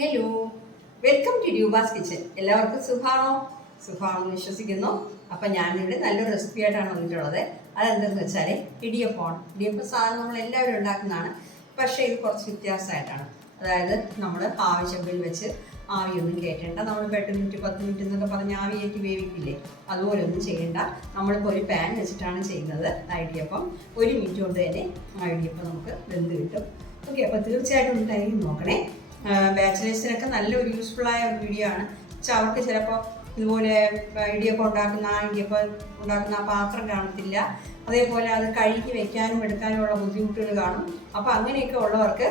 Hello welcome to Dubas kitchen എല്ലാവർക്കും സുഖമാണോ? സുഖമാണെന്ന് വിശ്വസിക്കുന്നു. അപ്പം ഞാനിവിടെ നല്ലൊരു റെസിപ്പി ആയിട്ടാണ് വന്നിട്ടുള്ളത്. അതെന്തെന്ന് വെച്ചാൽ ഇടിയപ്പം. ഇടിയപ്പം സാധനം നമ്മൾ എല്ലാവരും ഉണ്ടാക്കുന്നതാണ്. പക്ഷേ ഇത് കുറച്ച് വ്യത്യാസമായിട്ടാണ്. അതായത് നമ്മൾ ആവശ്യത്തിൽ വെച്ച് ആവിയൊന്നും കയറ്റേണ്ട. നമ്മൾ എട്ട് മിനിറ്റ് പത്ത് മിനിറ്റ് എന്നൊക്കെ പറഞ്ഞ് ആവിയേറ്റ് വേവിക്കില്ലേ? അതുപോലെ ഒന്നും ചെയ്യേണ്ട. നമ്മളിപ്പോൾ ഒരു പാൻ വെച്ചിട്ടാണ് ചെയ്യുന്നത് ഇടിയപ്പം. ഒരു മിനിറ്റ് കൊണ്ട് തന്നെ ഇടിയപ്പം നമുക്ക് വെന്ത് കിട്ടും. ഓക്കെ അപ്പോൾ തീർച്ചയായിട്ടും ട്രൈ നോക്കണേ. ബാച്ചിലേഴ്സിനൊക്കെ യൂസ്ഫുൾ ആയ ഒരു വീഡിയോ ആണ്. പക്ഷെ അവർക്ക് ചിലപ്പോൾ ഇതുപോലെ ഇടിയപ്പം ഉണ്ടാക്കുന്ന ആ ഇടിയപ്പം ഉണ്ടാക്കുന്ന ആ പാത്രം കാണത്തില്ല. അതേപോലെ അത് കഴുകി വെക്കാനും എടുക്കാനും ഉള്ള ബുദ്ധിമുട്ടുകൾ കാണും. അപ്പോൾ അങ്ങനെയൊക്കെ ഉള്ളവർക്ക്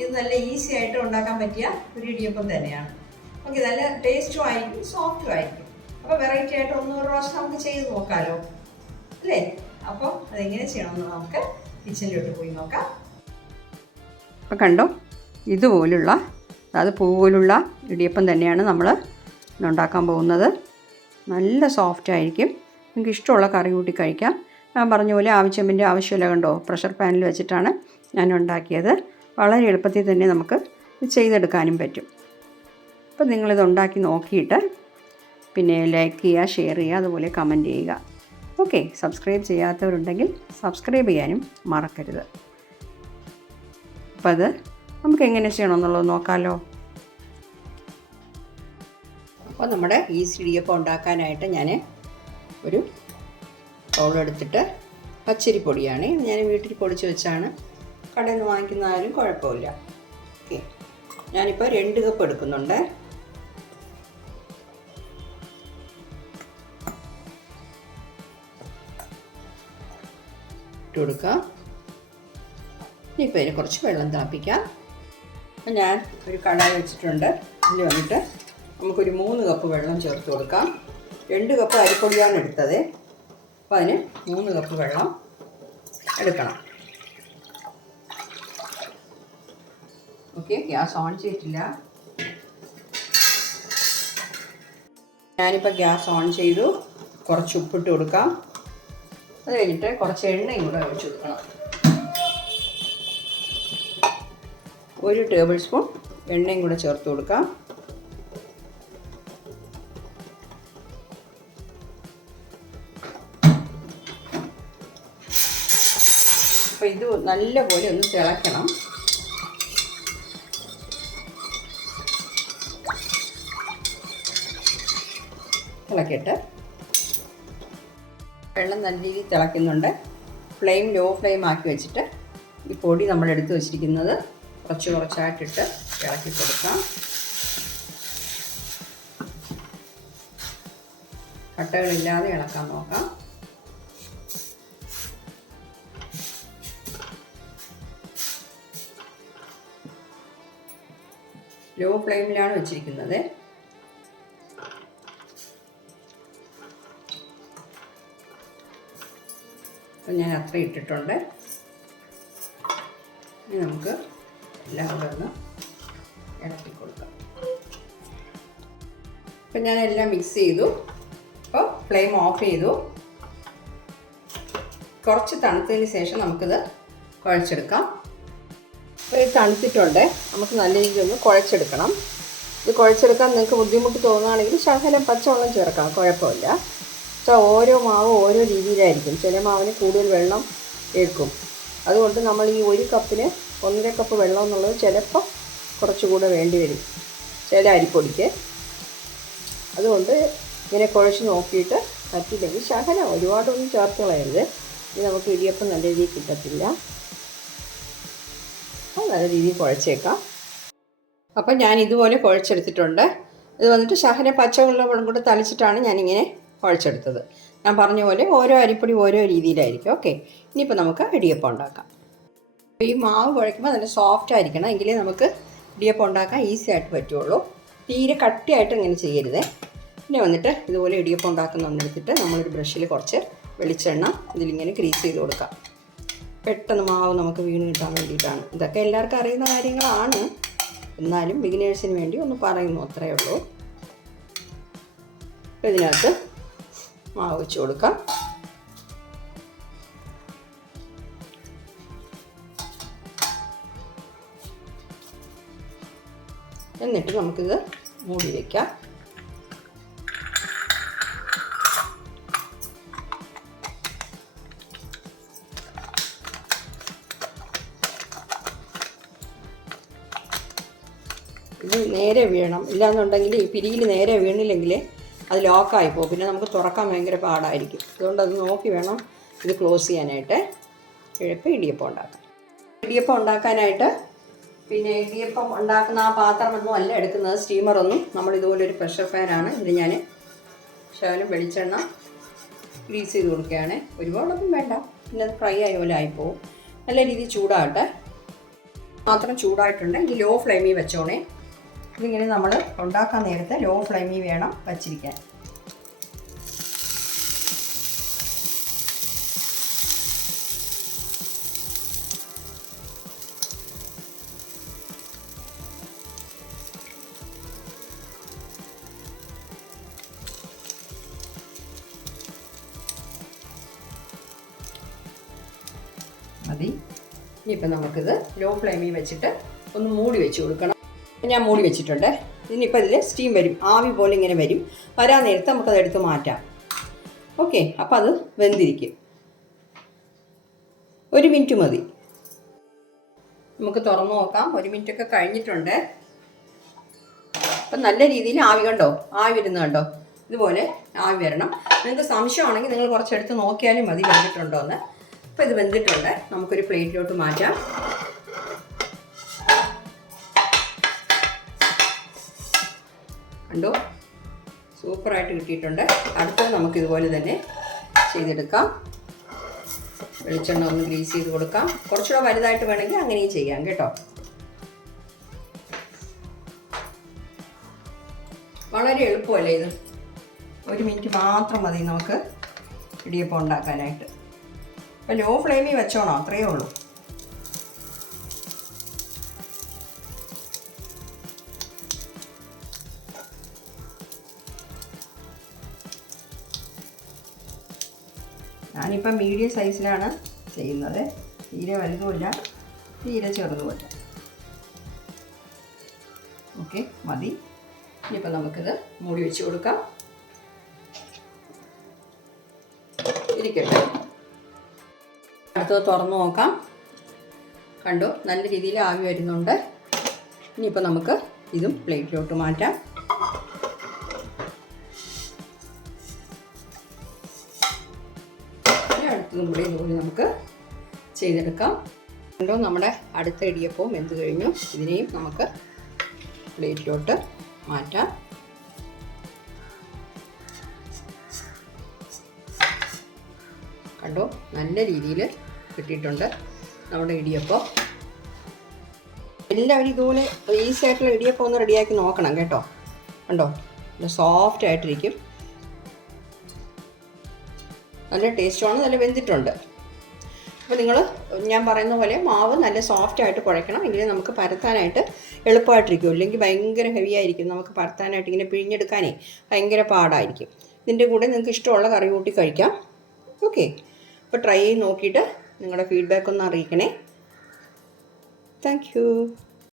ഇത് നല്ല ഈസി ആയിട്ട് ഉണ്ടാക്കാൻ പറ്റിയ ഒരു ഇടിയപ്പം തന്നെയാണ്. ഓക്കെ നല്ല ടേസ്റ്റും ആയിരിക്കും സോഫ്റ്റും ആയിരിക്കും. അപ്പോൾ വെറൈറ്റി ആയിട്ട് ഒന്നൂറ് പ്രാവശ്യം നമുക്ക് ചെയ്ത് നോക്കാമല്ലോ അല്ലേ? അപ്പോൾ അതെങ്ങനെ ചെയ്യണമെന്ന് നമുക്ക് കിച്ചണിലോട്ട് പോയി നോക്കാം. അപ്പോൾ കണ്ടോ? ഇതുപോലുള്ള അതായത് പൂ പോലുള്ള ഇടിയപ്പം തന്നെയാണ് നമ്മൾ ഉണ്ടാക്കാൻ പോകുന്നത്. നല്ല സോഫ്റ്റ് ആയിരിക്കും. നിങ്ങൾക്ക് ഇഷ്ടമുള്ള കറി കൂട്ടി കഴിക്കാം. ഞാൻ പറഞ്ഞ പോലെ ആവശ്യമ്പിന്റെ ആവശ്യമില്ല കണ്ടോ? പ്രഷർ പാനിൽ വെച്ചിട്ടാണ് ഞാൻ ഉണ്ടാക്കിയത്. വളരെ എളുപ്പത്തിൽ തന്നെ നമുക്ക് ചെയ്തെടുക്കാനും പറ്റും. അപ്പോൾ നിങ്ങളിത് ഉണ്ടാക്കി നോക്കിയിട്ട് പിന്നെ ലൈക്ക് ചെയ്യുക ഷെയർ ചെയ്യുക അതുപോലെ കമന്റ് ചെയ്യുക. ഓക്കെ സബ്സ്ക്രൈബ് ചെയ്യാത്തവരുണ്ടെങ്കിൽ സബ്സ്ക്രൈബ് ചെയ്യാനും മറക്കരുത്. അപ്പോൾ അത് നമുക്ക് എങ്ങനെ ചെയ്യണമെന്നുള്ളത് നോക്കാമല്ലോ അപ്പോൾ നമ്മുടെ ഈ ഇടിയപ്പം ഉണ്ടാക്കാനായിട്ട് ഞാൻ ഒരു ബൗളെടുത്തിട്ട് പച്ചരിപ്പൊടിയാണ് ഞാൻ വീട്ടിൽ പൊടിച്ച് വെച്ചാണ്. കടയിൽ നിന്ന് വാങ്ങിക്കുന്നതായാലും കുഴപ്പമില്ല. ഓക്കെ. ഞാനിപ്പോൾ രണ്ട് കപ്പ് എടുക്കുന്നുണ്ട്. ഇട്ട് കൊടുക്കാം. അതിന് കുറച്ച് വെള്ളം തിളപ്പിക്കാം. അപ്പം ഞാൻ ഒരു കടായി വെച്ചിട്ടുണ്ട്. ഇതിൽ വന്നിട്ട് നമുക്കൊരു മൂന്ന് കപ്പ് വെള്ളം ചേർത്ത് കൊടുക്കാം. രണ്ട് കപ്പ് അരിപ്പൊടിയാണ് എടുത്തത്. അപ്പോൾ അതിന് മൂന്ന് കപ്പ് വെള്ളം എടുക്കണം. ഓക്കെ ഗ്യാസ് ഓൺ ചെയ്തിട്ടില്ല. ഞാനിപ്പോൾ ഗ്യാസ് ഓൺ ചെയ്തു. കുറച്ച് ഉപ്പിട്ട് കൊടുക്കാം. അത് കഴിഞ്ഞിട്ട് കുറച്ച് എണ്ണയും കൂടെ ഒഴിച്ചു കൊടുക്കണം. ഒരു ടേബിൾ സ്പൂൺ എണ്ണയും കൂടെ ചേർത്ത് കൊടുക്കാം. അപ്പോൾ ഇത് നല്ലപോലെ ഒന്ന് തിളയ്ക്കണം തിളക്കിയിട്ട്. വെള്ളം നല്ല രീതിയിൽ തിളയ്ക്കുന്നുണ്ട് ഫ്ലെയിം ലോ ഫ്ലെയിം ആക്കി വെച്ചിട്ട് ഈ പൊടി നമ്മൾ എടുത്ത് വെച്ചിരിക്കുന്നത് കുറച്ച് കുറച്ചായിട്ടിട്ട് ഇളക്കി കൊടുക്കാം. കട്ടകളില്ലാതെ ഇളക്കാൻ നോക്കാം. ലോ ഫ്ലെയിമിലാണ് വെച്ചിരിക്കുന്നത്. ഞാൻ അത്ര ഇട്ടിട്ടുണ്ട്. ഇനി നമുക്ക് എല്ലാം ഇളക്കി കൊടുക്കാം. അപ്പം മിക്സ് ചെയ്തു. അപ്പോൾ ഫ്ലെയിം ഓഫ് ചെയ്തു. കുറച്ച് തണുത്തതിന് ശേഷം നമുക്കിത് കുഴച്ചെടുക്കാം. അപ്പോൾ ഇത് തണുത്തിട്ടുണ്ട്. നമുക്ക് നല്ല രീതിയിൽ ഒന്ന് കുഴച്ചെടുക്കണം. ഇത് കുഴച്ചെടുക്കാൻ നിങ്ങൾക്ക് ബുദ്ധിമുട്ട് തോന്നുകയാണെങ്കിൽ ശകലം പച്ചവെള്ളം ചേർക്കാം കുഴപ്പമില്ല. പക്ഷേ ഓരോ മാവ് ഓരോ രീതിയിലായിരിക്കും. ചില മാവിന് കൂടുതൽ വെള്ളം എടുക്കും അതുകൊണ്ട് നമ്മൾ ഈ ഒരു കപ്പിന് ഒന്നര കപ്പ് വെള്ളം എന്നുള്ളത് ചിലപ്പോൾ കുറച്ചുകൂടെ വേണ്ടി വരും. ചില അരിപ്പൊടിക്ക്. അതുകൊണ്ട് ഇങ്ങനെ കുഴച്ച് നോക്കിയിട്ട് പറ്റില്ലെങ്കിൽ ശകലം ഒരുപാടൊന്നും ചേർത്ത് കളയരുത് ഇത് നമുക്ക് ഇടിയപ്പം നല്ല രീതിയിൽ കിട്ടത്തില്ല. നല്ല രീതിയിൽ കുഴച്ചേക്കാം. അപ്പം ഞാൻ ഇതുപോലെ കുഴച്ചെടുത്തിട്ടുണ്ട്. ഇത് വന്നിട്ട് ശകല പച്ചവെള്ളം കൂടെ തളിച്ചിട്ടാണ് ഞാനിങ്ങനെ കുഴച്ചെടുത്തത്. ഞാൻ പറഞ്ഞ പോലെ ഓരോ അരിപ്പൊടി ഓരോ രീതിയിലായിരിക്കും. ഓക്കെ. ഇനിയിപ്പോൾ നമുക്ക് ഇടിയപ്പം ഉണ്ടാക്കാം. അപ്പോൾ ഈ മാവ് കുഴയ്ക്കുമ്പോൾ നല്ല സോഫ്റ്റ് ആയിരിക്കണം. എങ്കിലേ നമുക്ക് ഇടിയപ്പം ഉണ്ടാക്കാൻ ഈസി ആയിട്ട് പറ്റുള്ളൂ. തീരെ കട്ടിയായിട്ട് ഇങ്ങനെ ചെയ്യരുത്. പിന്നെ വന്നിട്ട് ഇതുപോലെ ഇടിയപ്പം ഉണ്ടാക്കുന്നുണ്ടെടുത്തിട്ട് നമ്മളൊരു ബ്രഷിൽ കുറച്ച് വെളിച്ചെണ്ണ ഇതിലിങ്ങനെ ക്രീസ് ചെയ്ത് കൊടുക്കാം. പെട്ടെന്ന് മാവ് നമുക്ക് വീണ് കിട്ടാൻ വേണ്ടിയിട്ടാണ്. ഇതൊക്കെ എല്ലാവർക്കും അറിയുന്ന കാര്യങ്ങളാണ്. എന്നാലും ബിഗിനേഴ്സിന് വേണ്ടി ഒന്ന് പറയുന്നു അത്രയേ ഉള്ളൂ. ഇതിനകത്ത് മാവ് വെച്ച് കൊടുക്കാം. എന്നിട്ട് നമുക്കിത് മൂടി വയ്ക്കാം ഇത് നേരെ വീഴണം. ഇല്ലാന്നുണ്ടെങ്കിൽ ഈ പിരിയിൽ നേരെ വീണില്ലെങ്കിൽ അത് ലോക്കായി പോകും. പിന്നെ നമുക്ക് തുറക്കാൻ ഭയങ്കര പാടായിരിക്കും. അതുകൊണ്ട് അത് നോക്കി വേണം ഇത് ക്ലോസ് ചെയ്യാനായിട്ട്. ഇഴപ്പ് ഇടിയപ്പം ഉണ്ടാക്കാം. ഇടിയപ്പം ഉണ്ടാക്കാനായിട്ട് പിന്നെ ഇടിയപ്പം ഉണ്ടാക്കുന്ന ആ പാത്രമൊന്നും അല്ല എടുക്കുന്നത്. സ്റ്റീമറൊന്നും നമ്മൾ ഇതുപോലെ ഒരു പ്രഷർ ഫാനാണ് ഇത് ഞാൻ ശകലം വെളിച്ചെണ്ണ ഗ്രീസ് ചെയ്ത് കൊടുക്കുകയാണ്. ഒരുപാടൊന്നും വേണ്ട. പിന്നെ അത് ഫ്രൈ ആയ പോലെ ആയിപ്പോവും. നല്ല രീതിയിൽ ചൂടാകട്ടെ. പാത്രം ഇനി ലോ ഫ്ലെയിമിൽ വെച്ചോണേ. ഇതിങ്ങനെ നമ്മൾ ഉണ്ടാക്കാൻ നേരത്തെ ലോ ഫ്ലെയിമിൽ വേണം വച്ചിരിക്കാൻ. മതി. ഇനിയിപ്പോൾ നമുക്കിത് ലോ ഫ്ലെയിമിൽ വെച്ചിട്ട് ഒന്ന് മൂടി വെച്ച് കൊടുക്കണം. ഞാൻ മൂടി വെച്ചിട്ടുണ്ട്. ഇനിയിപ്പോൾ ഇതിൽ സ്റ്റീം വരും. ആവി പോലെ ഇങ്ങനെ വരും. വരാൻ നേരത്ത് നമുക്കത് എടുത്ത് മാറ്റാം. ഓക്കെ അപ്പോൾ അത് വെന്തിരിക്കും. ഒരു മിനിറ്റ് മതി. നമുക്ക് തുറന്നു നോക്കാം. ഒരു മിനിറ്റ് ഒക്കെ കഴിഞ്ഞിട്ടുണ്ട്. അപ്പം നല്ല രീതിയിൽ ആവി കണ്ടോ? ആവി വരുന്ന കണ്ടോ? ഇതുപോലെ ആവി വരണം. നിങ്ങൾക്ക് സംശയമാണെങ്കിൽ നിങ്ങൾ കുറച്ചെടുത്ത് നോക്കിയാലും മതി വന്നിട്ടുണ്ടോ എന്ന് അപ്പോൾ ഇത് വെന്തിട്ടുണ്ട്. നമുക്കൊരു പ്ലേറ്റിലോട്ട് മാറ്റാം. കണ്ടോ? സൂപ്പറായിട്ട് കിട്ടിയിട്ടുണ്ട്. അടുത്തത് നമുക്ക് ഇതുപോലെ തന്നെ ചെയ്തെടുക്കാം. വെളിച്ചെണ്ണ ഒന്ന് ഗ്രീസ് ചെയ്ത് കൊടുക്കാം. കുറച്ചുകൂടെ വലുതായിട്ട് വേണമെങ്കിൽ അങ്ങനെയും ചെയ്യാം കേട്ടോ. വളരെ എളുപ്പമല്ലേ ഇത്? ഒരു മിനിറ്റ് മാത്രം മതി നമുക്ക് ഇടിയപ്പം ഉണ്ടാക്കാനായിട്ട്. അപ്പം ലോ ഫ്ലെയിമിൽ വെച്ചോണോ? അത്രയേ ഉള്ളൂ. ഞാനിപ്പം മീഡിയം സൈസിലാണ് ചെയ്യുന്നത്. തീരെ വലുതുമില്ല. തീരെ ചെറുതുമില്ല. ഓക്കെ മതി. ഇനിയിപ്പോൾ നമുക്കിത് മൂടി വെച്ച് കൊടുക്കാം. ഇരിക്കട്ടെ. അടുത്തത് തുറന്നു നോക്കാം. കണ്ടോ? നല്ല രീതിയിൽ ആവി വരുന്നുണ്ട്. ഇനിയിപ്പോൾ നമുക്ക് ഇതും പ്ലേറ്റിലോട്ട് മാറ്റാം. അടുത്തതും കൂടി ഇതുപോലെ നമുക്ക് ചെയ്തെടുക്കാം. കണ്ടോ? നമ്മുടെ അടുത്ത ഇടിയപ്പവും വെന്ത് കഴിഞ്ഞു. ഇതിനെയും നമുക്ക് പ്ലേറ്റിലോട്ട് മാറ്റാം. കണ്ടോ? നല്ല രീതിയിൽ കിട്ടിയിട്ടുണ്ട്. നമ്മുടെ ഇടിയപ്പം. എല്ലാവരും ഇതുപോലെ ഈസി ആയിട്ടുള്ള ഇടിയപ്പം ഒന്ന് റെഡിയാക്കി നോക്കണം കേട്ടോ. കണ്ടോ? സോഫ്റ്റ് ആയിട്ടിരിക്കും. നല്ല ടേസ്റ്റുമാണ് നല്ല വെന്തിട്ടുണ്ട്. അപ്പോൾ നിങ്ങൾ ഞാൻ പറയുന്ന പോലെ മാവ് നല്ല സോഫ്റ്റ് ആയിട്ട് കുഴയ്ക്കണം. എങ്കിലേ നമുക്ക് പരത്താനായിട്ട് എളുപ്പമായിട്ടിരിക്കും. അല്ലെങ്കിൽ ഭയങ്കര ഹെവി ആയിരിക്കും. നമുക്ക് പരത്താനായിട്ട് ഇങ്ങനെ പിഴിഞ്ഞെടുക്കാനേ ഭയങ്കര പാടായിരിക്കും. ഇതിന്റെ കൂടെ നിങ്ങൾക്ക് ഇഷ്ടമുള്ള കറി കൂട്ടി കഴിക്കാം. ഓക്കെ അപ്പോൾ ട്രൈ ചെയ്ത് നോക്കിയിട്ട് നിങ്ങളുടെ ഫീഡ്ബാക്ക് ഒന്ന് അറിയിക്കണേ. താങ്ക്